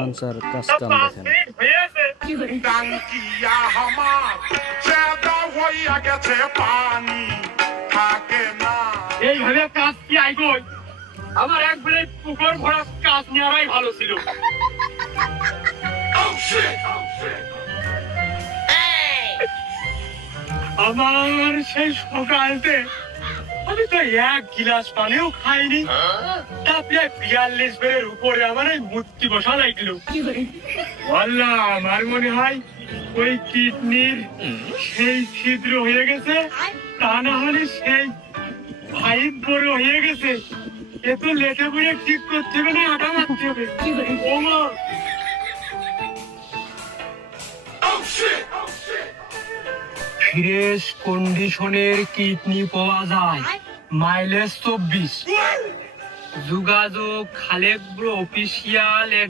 Rahman sir কাজ কাম দেখেন। এইভাবে কাজ কি আইগোই আমার একবারে পুকুর ভরা কাজ নেওয়াই ভালো ছিল। আমার সেই সকালতে আমি তো এক গিলাস পানিও খাইনি, তা প্রায় ৪২ বেরের উপরে আমার এই মূর্তি বসা লাগলো। আল্লাহ, আমার মনে হয় ওই কিডনির সেই ছিদ্র হয়ে গেছে, তা না হলে সেই পাইপ বড় হয়ে গেছে। এ তো লেটে বইয়ে ঠিক করতে হবে না, আটা মারতে হবে। ওমা ফ্রেশ কন্ডিশনের কিডনি পাওয়া যায়, মাইলেজ ২৪। যোগাযোগ খালেক ব্রো অফিসিয়াল।